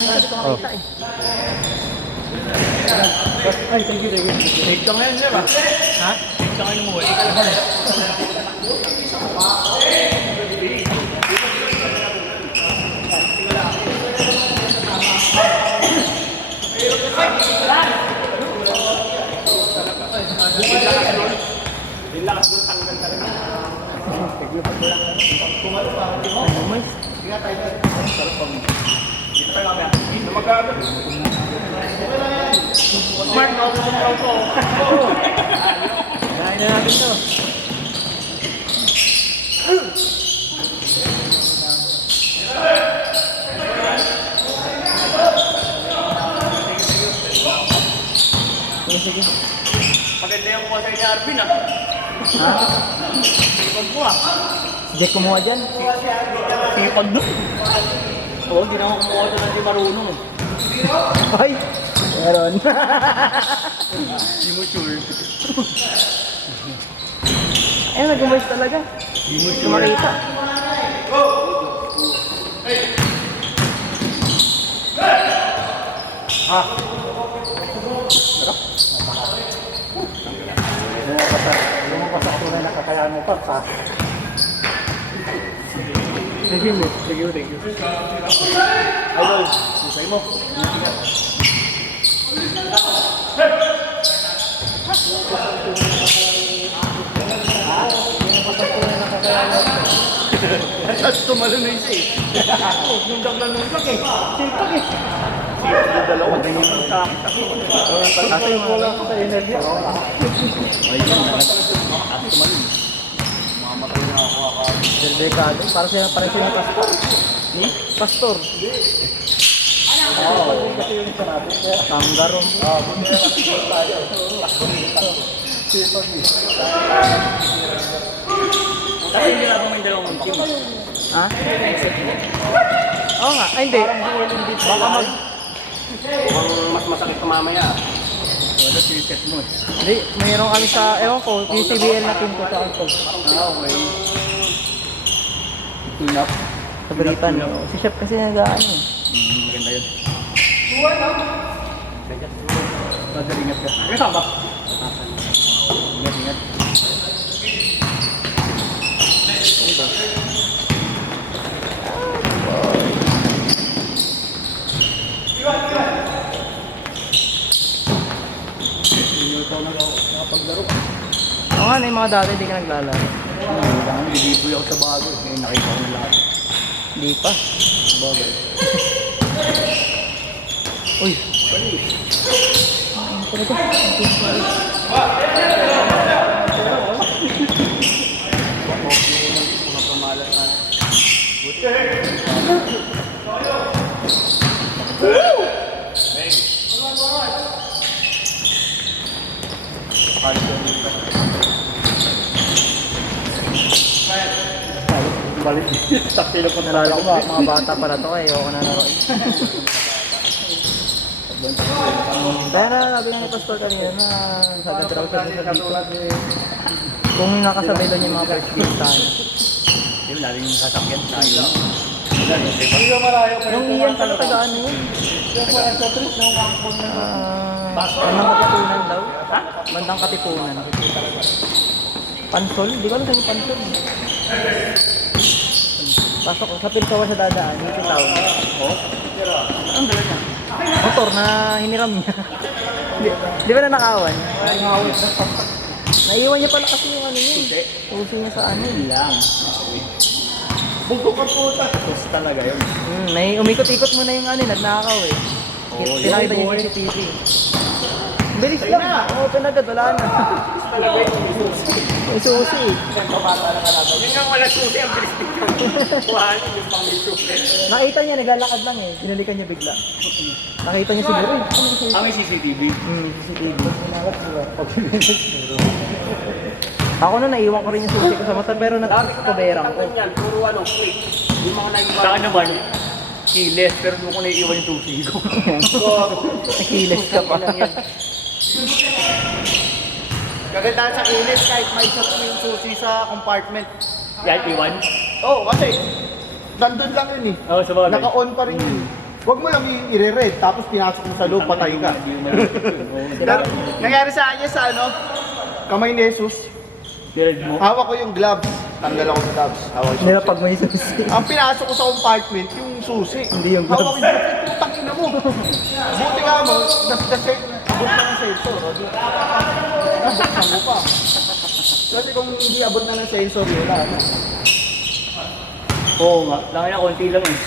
Oh. Ay, thank you. Take ka ngayon, di ba? Ha? Take ka ngayon mo. Smart na ako sa ko. Kain na natin to. Sige. Maganda yung kuha sa inyo, Arvin, ah. Ha? Sipag ko, ah. Si Jack kumuha dyan? Sipag doon. Oo, hindi na ako kumuha doon ng di marunong. Ay! Meron. Hindi mo sure. Ayun, nag-umalis talaga. Hindi mo Hindi makita. Ha? Lumabas ako tunay na kakayahan mo pa. Thank you. Idol, susay mo. At tumalo na isa eh. Nundak na nundak eh. Sipag eh. Yung dalawa ganyan ang sakit ako. Kasi yung wala ko sa energy. Ayun na. At tumalo. Mamatay na ako akala. Delikado. Para sila pastor. Pastor. Kasi yung isa natin. Kaya, Tanggaro. sipag eh. Kasi hindi lang may dalawang team. Ha? Oo nga. Ay, hindi. Baka mag... Ang mas masakit pa mamaya. Wala si set mo. Hindi. Mayroon kami sa, ewan ko, PCBL na team ko sa Alto. Okay. Tunap. Sa Balitan. Si Chef kasi nag-ano. Maganda yun. Ingat ka. May sabak. Ingat. Oo nga, na yung mga dati hindi ka naglalaro. Niliboy ako sa bago. Ngayon nakita ko na lahat. Hindi pa. Bagay. Uy. Balik. Takilo ko Nalala ko mga bata pa na to kaya ayoko na naroon. Kaya na sabi nga ni Pastor kanina na sagad raw siya sa dito. Kung nakasabay doon yung mga first game tayo. Yung lalo yung sasakyan tayo. Hindi ka marayo pa Yung iyan pala tagaan yun. Yung parang sa trip ng wakbon na. Bandang Katipunan daw. Ha? Bandang Katipunan. Pansol? Di ko alam saan yung Pansol. Pasok sa Pilsawa sa dadaan, dito town. Oh? Ang dala niya. Motor na hiniram niya. Di ba na nakawan? Naiwan niya pala kasi yung ano niya. Uso niya sa ano. Lang. Bugto ka puta. Tos talaga yun. Umikot-ikot mo na yung ano, nagnakaw eh. Oo, Pinakita niya yung CCTV. Bilis lang. Open agad, wala na. Talaga yung May susi eh. Yung nga wala susi ang bilis dito. Kuhanin yung pangito. Nakita niya, naglalakad lang eh. Binalikan niya bigla. Nakita niya siguro eh. May CCTV. CCTV. Ako na naiwan ko rin yung susi ko sa motor pero nagkaberang ko. Puro ano, click. Hindi mo ko naiwan. Sa akin naman, kiles, pero doon ko naiiwan yung susi ko. Nakilis ka pa. Kasi dahil sa init, kahit may shot mo yung susi sa compartment. Yan, iwan. Oo, kasi nandun lang yun eh. Oo, sa bagay. Naka-on pa rin yun. Huwag mo lang i-re-red, tapos pinasok mo sa loob, patay ka. Pero, nangyari sa akin sa ano, kamay ni Jesus. Red mo. Hawak ko yung gloves. Tanggal ako sa gloves. Hawak ko Hindi yung na pag may susi. Ang pinasok ko sa compartment, yung susi. Hindi yung Hawak ko gloves. yung susi, putang ina mo. Buti nga mo, abot na ng sensor. Nabuksan mo pa. Kasi kung hindi abot na ng sensor, wala. Ano? Oo nga. Laki na konti lang eh.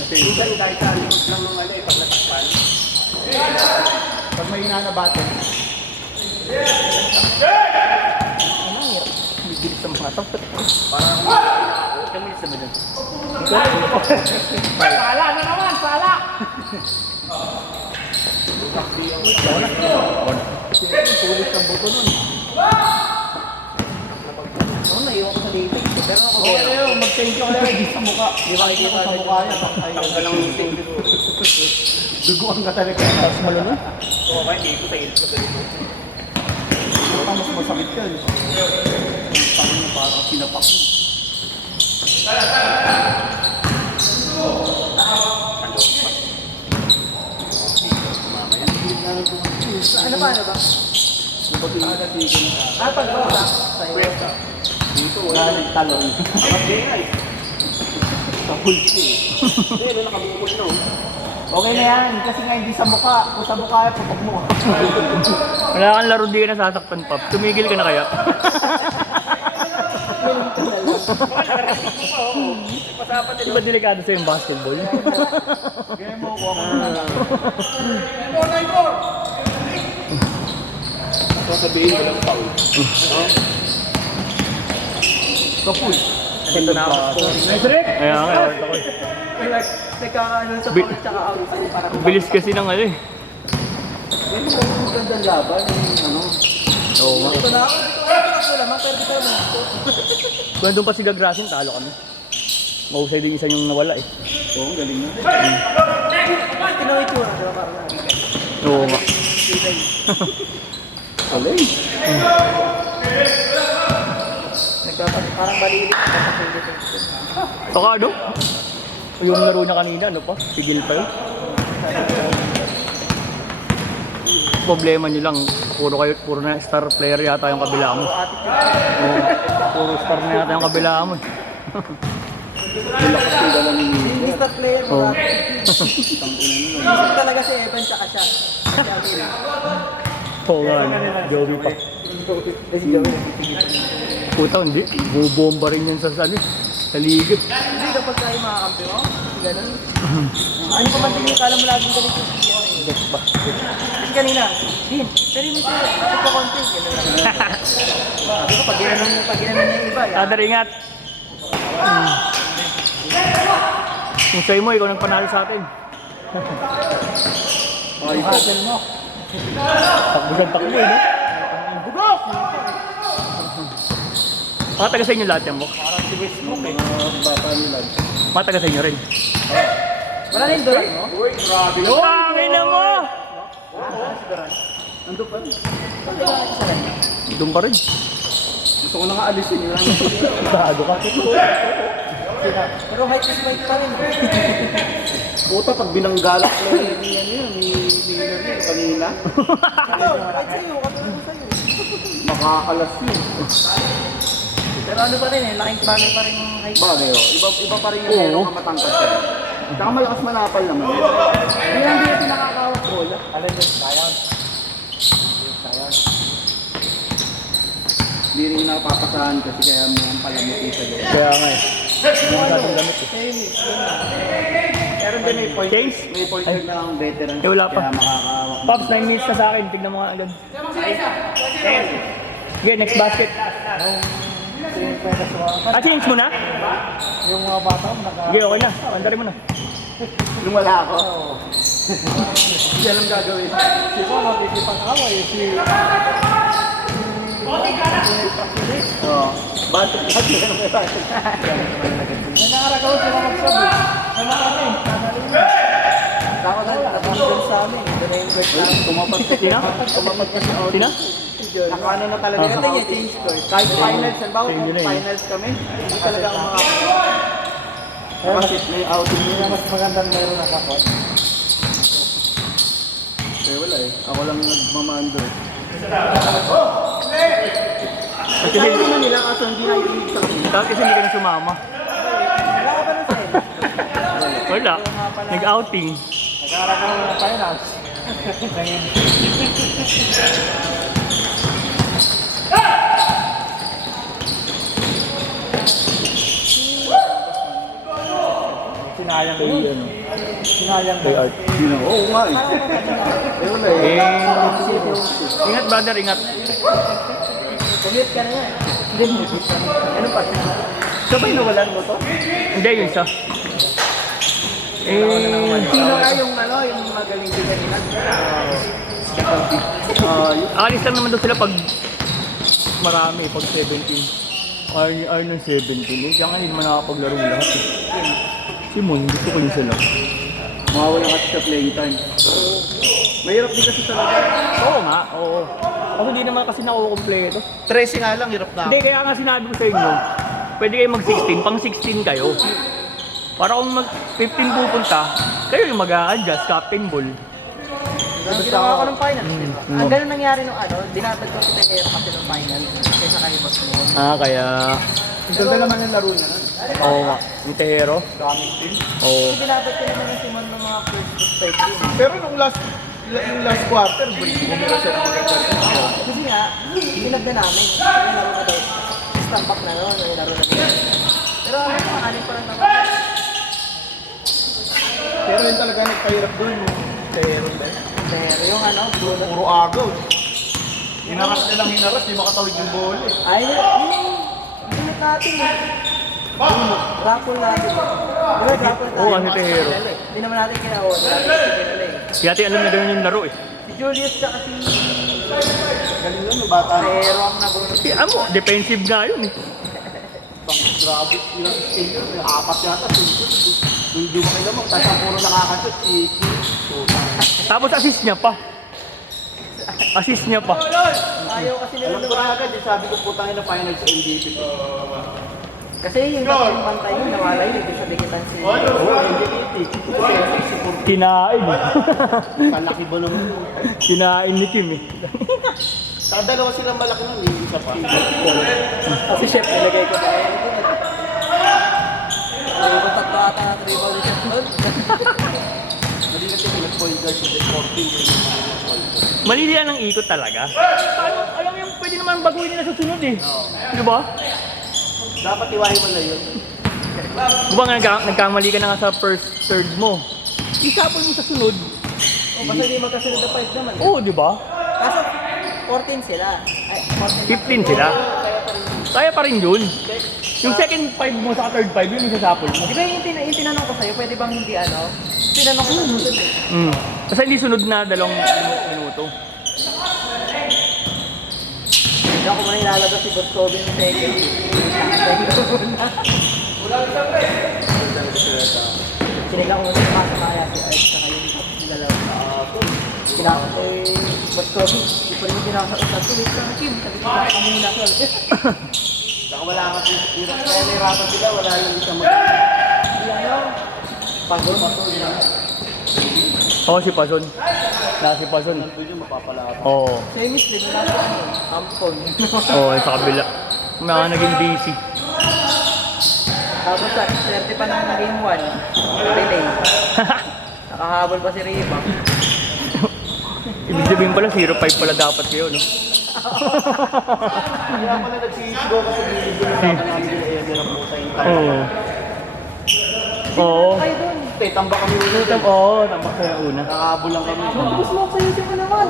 Kasi Minsan kahit sa limit lang ng ano eh, pag natakpan. Pag may hinanabatin. Bibilis sa mga tao. kamilis naman yun. Pala na naman, pala! Sulit ang buto nun. Oo, naiwan ko sa dating. Pero ako Okay na yun, mag-thank you ka lang sa mukha. Di ba kita sa mukha niya? Tanggal lang yung thank you. Duguan ka talaga. tapos malunod. Oo, kaya hindi ko sa ilip ko ganito. Baka mas masakit yan. Parang na parang sinapak mo. Ano ba, ano ba? Ah, pag ba? Dito wala nang talon. Sa pulso. Pero nakabukol na. Okay na yan, kasi nga hindi sa mukha. Kung sa mukha, pupag mo. Wala kang laro di ka nasasaktan, Pop. Tumigil ka na kaya? Di ba delikado sa yung basketball? Kaya mo, kuha ko na lang. Sasabihin ko lang foul. Kapul. Ito na ako. Kaya nga, orta ko. Nagkakaano sa Bi- pang tsaka out. Parang Bilis kasi ng ano eh. Yan ang magandang laban. Ano? Oo nga. ito na ako. Ito naman, pero ito naman. Kung nandun pa si Gagrasin, talo kami. Mahusay din isa yung nawala eh. Oo, galing na. Ito na itsura. Diba parang Oo nga. Galing. parang maliit. Saka ano? Yung laro niya kanina, ano pa? Pigil pa yun. Problema niyo lang, puro na star player yata yung kabila mo. Oo, puro star na yata yung kabila mo. Malakas yung dala ni Nino. Hindi star player mo. Oo. Isip talaga si Evan tsaka siya. Oo nga, Joey pa. Si Joey. Puta, hindi. Bubomba rin yan sa ano, sa ligid. Hindi kapag tayo makakampi mo. Ganun. Ano pa man din yung kala mo laging galit yung Yes ba? Kasi kanina, Din, pero yung ito, ito pa konti. Ganun lang. Sabi ko, pag ginanon niya yung iba, yan. Tadar ingat. Yung sa'yo mo, ikaw nagpanalo sa atin. Ay, Hassle mo. Takbo eh, no? bugok! Mga taga sa inyo lahat yan mo. Parang si Westbrook eh. Mga bata nila. Mga taga sa inyo rin. Wala na yung Duran mo? Uy, grabe. Tangin na mo! Nandun pa rin. Doon pa rin. Gusto ko na nga alisin yun. Sado ka. Pero height is height pa rin. Puta, pag binanggalak na ni Miller yun kanina. Height sa'yo, katulad mo sa'yo. Makakalas yun. Pero ano pa rin eh, laking bagay pa rin yung height. Bagay oh. Iba pa rin yung meron ka matangkad siya. Tsaka malakas manapal naman. Hindi lang din natin nakakawak bola. Alam mo, sayang. Hindi rin napapasahan kasi kaya mo ang palamuti sa doon. Kaya nga eh. Yung dating gamit eh. Meron din may point. Case? May point guard na ang veteran. Eh, wala pa. Kaya makakawak. Pops, 9 minutes na sa akin. Tignan mo nga agad. Okay, next basket. Change mo na? Yung mga bata, naka... Okay, okay na. Andarin mo na. Nung wala ako. Hindi alam gagawin. Si Juan, makikipag-away. Si... Oo. Batok na may batok. Nangaragaw sila magsabi. Sana kami. Takot na nakatanggal sa amin. Ganun yung Tumapat ka. Sina? Tumapat ka si Audi. Sina? Nakano na talaga. Ganda niya, change course. Kahit finals, halimbawa Change kung na eh. finals kami, hindi talaga ako Kasi may outing nila. Mas magandang meron na kapot. Eh wala eh. Ako lang nagmamando eh. Kasi hindi naman nila kaso hindi na yung sa kanila. Kasi hindi ka na sumama. Wala ka ba na sa'yo? Wala. Nag-outing. Nag-aaral ko ng finance. Sinayang Kay yun. ano. Sinayang Kay Art. Oo nga eh. Eh wala eh. Ingat brother, ingat. Commute ka na nga. Hindi mo. Ano pa? Sabay nawalan mo to? Hindi, yun isa. Sino nga yung ano, yung magaling din nila? Alis lang naman daw sila pag marami, pag 17. Ay ng 17. Eh, kaya nga hindi naman nakapaglaro lahat eh. Simon, gusto ko yun sila. Mawawala kasi sa playing time. Mahirap din kasi talaga. Oo nga, oo. Kasi hindi naman kasi nakukumpleto. 13 nga lang, hirap na. Hindi, kaya nga sinabi ko sa inyo, pwede kayo mag 16, pang 16 kayo. Para kung mag 15 pupunta, kayo yung mag-a-adjust, captain ball. Ginawa ko ng finals, di ba? Ang ganun nangyari nung ano, dinatag ko si Tejero kasi ng finals kaysa kay Boss mo. Ah, kaya... Ang ganda naman yung laro niya. Oo nga, yung Tejero. Daming team. Oo. Dinatag ko naman yung Simon ng mga first perspective. Pero nung last quarter, bumira siya ng maganda. Kasi nga, sinag na namin. Yung laro na daw. Stand back na yun, yung laro na yun. Pero ano, pangalim pa lang naman. Pero yun talaga nagpahirap doon. Pero Pero yung ano, Bruno. puro agaw. Hinaras nilang hinaras, di makatawid yung bola eh. Ay, yung limit natin eh. Raffle natin. Di ba, raffle tayo. Oo, kasi Tejero. Hindi naman natin kinawa. Natin si Pinala eh. Si ate alam na ganun yung laro eh. Si Julius tsaka si Galing nun, yung bata. Pero ang nabunod. Si Amo, defensive nga yun eh. Grabe, ilang skill yun. Apat yata. Hindi mo kayo lamang. Tapos ang puro nakakashoot si Tapos assist niya pa. Assist niya pa. Ayaw kasi nila Alam ko na agad, yung sabi ko putangin na finals MVP. Kasi yung tatlong bantay yun, nawala yun. Hindi sa dikitan si... Kinain. Kalaki ba naman yun? Kinain ni Kim eh. Sa dalawa silang malaki nun, hindi isa pa. Kasi chef, nilagay ko na yun. Ayaw ko tatlo ata na 3 ball shot doon. Hindi na sila nag-point guard sa 14. Malili yan ang ikot talaga. Paano, alam mo yung pwede naman baguhin nila sa sunod eh. Di ba? Dapat iwahin mo na yun. Di ba nga nagkamali ka na nga sa first third mo. Isapol mo sa sunod. O, basta hindi magkasunod na 5 naman. Oo, di ba? Kaso, 14 sila. Ay, 14 15 sila. Kaya pa rin. Kaya pa rin yun. Yung second 5 mo sa third 5, yun yung sasapol mo. Di ba yung tinanong ko sa'yo, pwede bang hindi ano? Tinanong ko sa susunod eh. Kasi hindi sunod na 2 minuto. Hindi ako muna ilalabas si Boss Kobe yung second. Sinigang ko muna sa kaya si Art sa kayo yung dalawa. Kinaka ko Boss Kobe, di pa rin yung kinakausap. Tuloy ka na Kim, sabi ko ka muna. Saka wala kasi, kaya nahirapan sila, wala yung isang Ano? Pagod. Oo, si Pason. Si Pason. Nandun yung mapapalahat. Oo. Sa Miss Lim, wala ko ano, Ampon. Oo, sa kabila. Mga naging busy. Tapos sa swerte pa ng game 1, delay. Nakahabol pa si Riva. Ibig sabihin pala, 0-5 pala dapat kayo, no? Kaya pala nagsisigaw kasi bilib ko na dapat namin yung area ng puta yung tayo. Oo. Oo. Ay doon. Tamba kami ulit. Oo, tambak sa una. Nakahabol lang kami. Gusto mo sa'yo siya naman.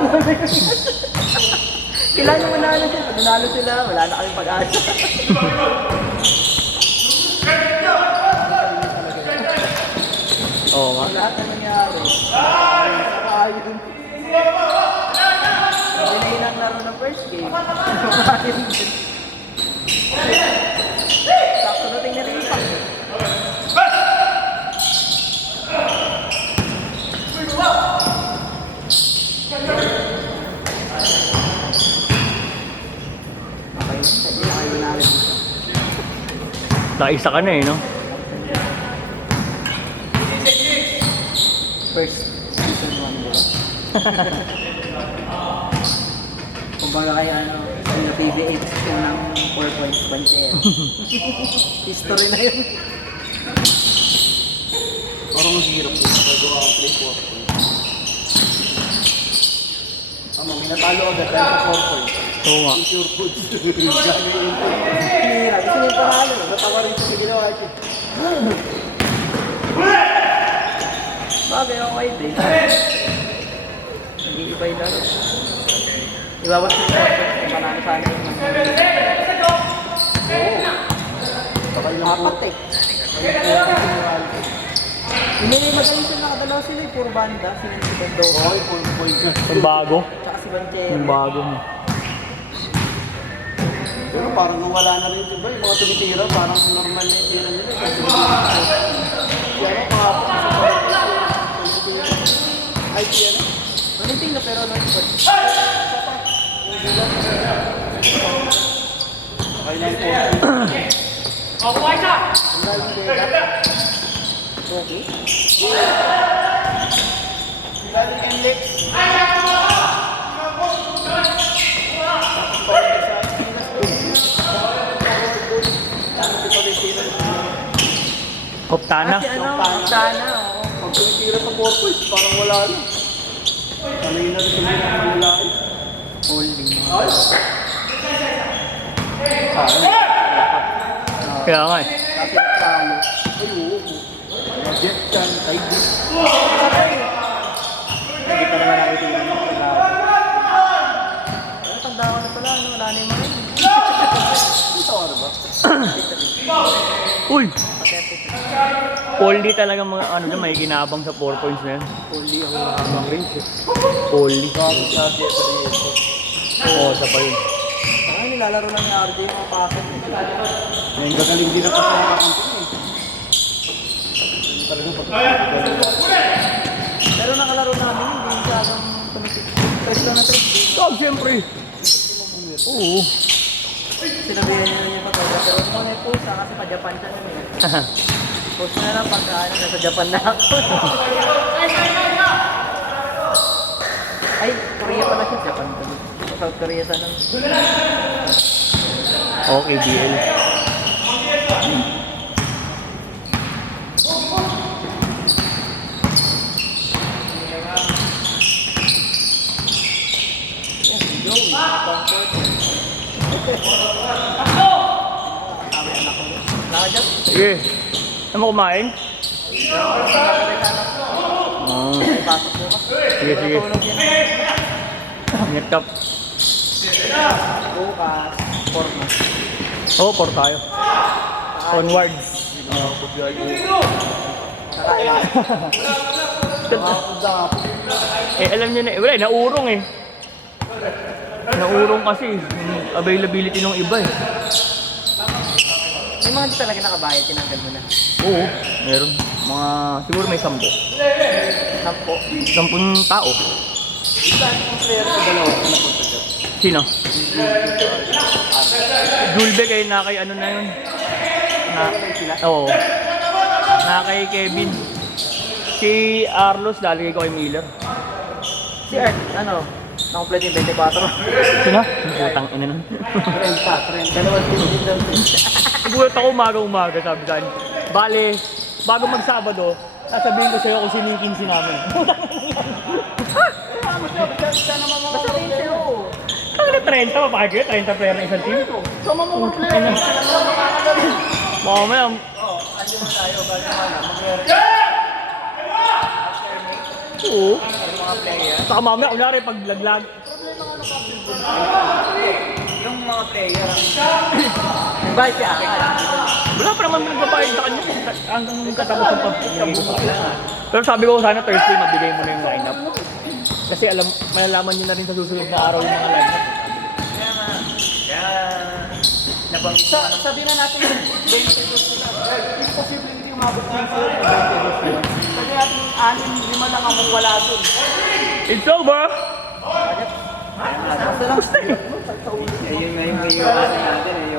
Kailangan naman na sila. Pag nanalo sila, wala na kami pag-asa. Oo nga. Lahat na nangyari. Ayun. Delay lang laro ng first game. Sakto natin na rin pa. Okay, hindi na kayo nanalo. Nakaisa ka na eh, no? first season 1, di ba? Kumbaga kaya yung PBH yung ng 4 points bancher. History na yun. Parang ang hirap po. Nagawa ang play 4 points. Tama, may natalo agad dahil sa 4 points. Oo nga. Sure food. Hira, gusto niyo panalo. Natawa rin sa ginawa ito. Bagay ako kayo din. Nag-iiba yung laro. Ibawas yung 4 points kung panalo sana yung apat eh. Hindi, magaling sila, nakadalaw sila eh. Puro banda, sila si Bandoso. Okay, 4 points na. Ang bago. Tsaka si Banchero. Ang bago mo. Pero parang nawala na rin diba? Yung mga tumitira, parang normal na yung tira nila. Kasi yan ang ay, yan ang Valentin na pero ano yung okay na yung 4 points. Ang galing Dega. Okay. Galing Enlex. Koptana. Kasi ano, sana, oo. Pag tumitira sa 4 points, parang wala na. Sanay na rin sa mga malalaki. Holding mo. Kaya nga eh. Kasi talo. Ay, oo. Jet yan, tight din. Hindi pa naman nakitira mo. Pero tanda ko na pala, ano, wala na yung mga yun. Ito ano ba? Uy! Pathetic. Only talaga mga ano dyan, may ginabang sa 4 points na yan. Only ang hanggang range eh. Only. Bakit sa Jet ito? Oo, sa pa yun. Saka nilalaro lang ni RJ yung mga packet. Ngayon gagaling din ako sa mga kampanya eh. Talagang pagkakagaling. Pero nakalaro namin, hindi masyadong tumitik. First lang na trip. Stop, siyempre. Oo. Sinabihan niya yung photographer. Huwag mo na yung post kasi pa-Japan siya naman eh. Post mo na lang pagka ano, nasa Japan na ako. Ay, Korea pala siya. Japan pala. South Korea sana. Okay, BL. Joey, comfort. Sabi anak ko. Nakadyan. Sige. Ano mo kumain? Ah, May pasok po ka. sige, sige. Tulog yan. Ingat up. Bukas. Forma. Oo, por tayo. Onwards. Nakailan. Eh, alam niyo na, wala, naurong eh. Naurong kasi yung availability ng iba eh. May mga di talaga nakabayad, tinanggal mo na. Oo, meron. Mga, siguro may 10. 10 tao. Sino? Julbe kay na kay ano na yun? Oo. Na kay Kevin. Si Arlos, lalagay ko kay Miller. Si Art, ano? Nakompleto yung 24. Sino? Putang ina nun. 30. Dalawang team din daw. Nagulat ako umaga-umaga, sabi sa akin. Bale, bago mag-Sabado, sasabihin ko sa'yo kung sinikin si namin. Basta rin siya, oo. Kaya na 30, mapakagay kayo, 30 player na isang team. So, mamamaglayan. Mamaya, Ando na tayo, bago mag-react. oo. Mga player. Saka mamaya, kunwari pag laglag, Yung mga player. Nag-buy siya agad. wala pa naman nagbabayad sa kanya hanggang katapos ng Pero sabi ko sana Thursday mabigay mo na yung lineup. Kasi alam, malalaman nyo na rin sa susunod na araw yung mga lineup. Sabi na natin yung 22 sila. Imposible hindi umabot na yung sa'yo. Kasi ating 6-5 lang ang wala dun. It's over! Basta lang. Ayun nga yung natin eh.